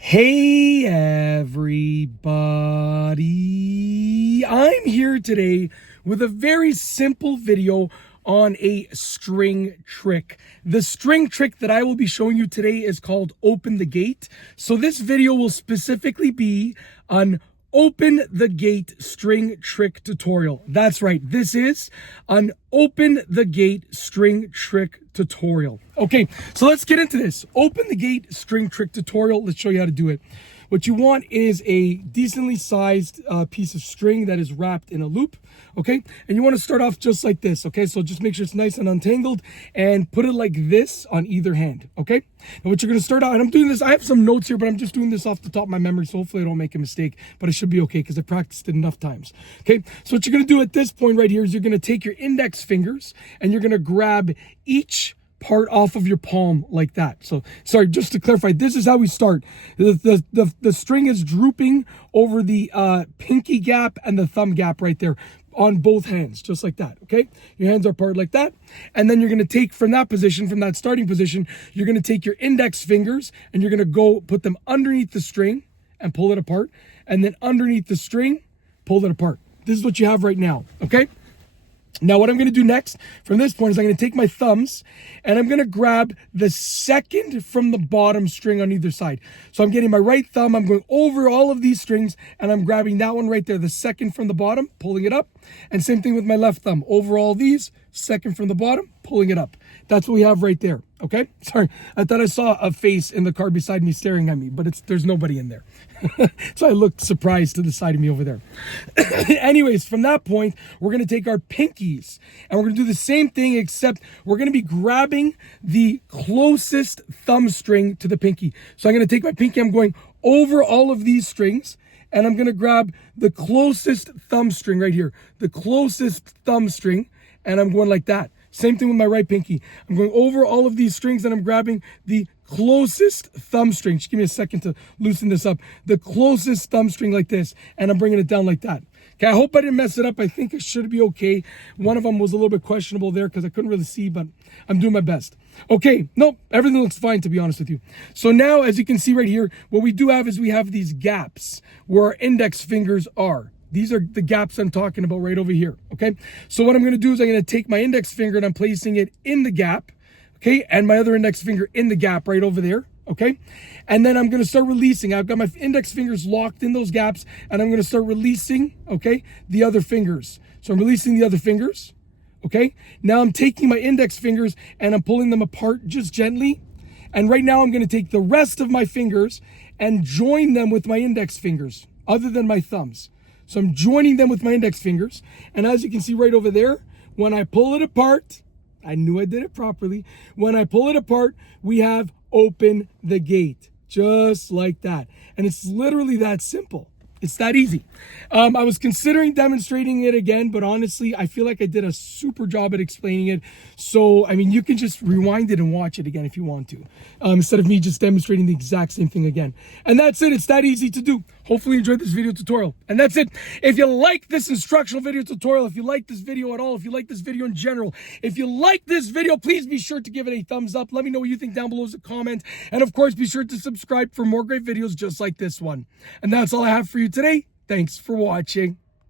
Hey everybody, I'm here today with a very simple video on a string trick. The string trick that I will be showing you today is called Open the Gate. So this video will specifically be an Open the Gate string trick tutorial. That's right, this is an Open the Gate string trick tutorial. Okay, so let's get into this. Open the Gate string trick tutorial. Let's show you how to do it. What you want is a decently sized piece of string that is wrapped in a loop, okay? And you want to start off just like this, okay? So just make sure it's nice and untangled and put it like this on either hand, okay? And what you're going to start out, and I'm doing this, I have some notes here, but I'm just doing this off the top of my memory, so hopefully I don't make a mistake, but it should be okay because I practiced it enough times, okay? So what you're going to do at this point right here is you're going to take your index fingers and you're going to grab each part off of your palm like that. So sorry, just to clarify, this is how we start. The string is drooping over the pinky gap and the thumb gap right there on both hands, just like that, okay? Your hands are parted like that. And then you're gonna take from that position, from that starting position, you're gonna take your index fingers and you're gonna go put them underneath the string and pull it apart. And then underneath the string, pull it apart. This is what you have right now, okay? Now what I'm going to do next from this point is I'm going to take my thumbs and I'm going to grab the second from the bottom string on either side. So I'm getting my right thumb, I'm going over all of these strings and I'm grabbing that one right there, the second from the bottom, pulling it up. And same thing with my left thumb, over all these, second from the bottom, pulling it up. That's what we have right there, okay? Sorry, I thought I saw a face in the car beside me staring at me, but there's nobody in there. So I looked surprised to the side of me over there. Anyways, from that point, we're going to take our pinkies and we're going to do the same thing, except we're going to be grabbing the closest thumb string to the pinky. So I'm going to take my pinky, I'm going over all of these strings, and I'm going to grab the closest thumb string right here, the closest thumb string, and I'm going like that. Same thing with my right pinky. I'm going over all of these strings and I'm grabbing the closest thumb string. Just give me a second to loosen this up. The closest thumb string like this, and I'm bringing it down like that. Okay, I hope I didn't mess it up. I think it should be okay. One of them was a little bit questionable there because I couldn't really see, but I'm doing my best. Okay, nope, everything looks fine, to be honest with you. So now, as you can see right here, what we do have is we have these gaps where our index fingers are. These are the gaps I'm talking about right over here, okay? So what I'm going to do is I'm going to take my index finger and I'm placing it in the gap, okay? And my other index finger in the gap right over there, okay? And then I'm going to start releasing. I've got my index fingers locked in those gaps and I'm going to start releasing, okay, the other fingers. So I'm releasing the other fingers, okay? Now I'm taking my index fingers and I'm pulling them apart just gently. And right now I'm going to take the rest of my fingers and join them with my index fingers, other than my thumbs. So I'm joining them with my index fingers. And as you can see right over there, when I pull it apart, I knew I did it properly. When I pull it apart, we have Open the Gate, just like that. And it's literally that simple. It's that easy. I was considering demonstrating it again, but honestly, I feel like I did a super job at explaining it. So, I mean, you can just rewind it and watch it again if you want to, instead of me just demonstrating the exact same thing again. And that's it. It's that easy to do. Hopefully you enjoyed this video tutorial. And that's it. If you like this instructional video tutorial, if you like this video at all, if you like this video in general, if you like this video, please be sure to give it a thumbs up. Let me know what you think down below as a comment. And of course, be sure to subscribe for more great videos just like this one. And that's all I have for you today. Thanks for watching.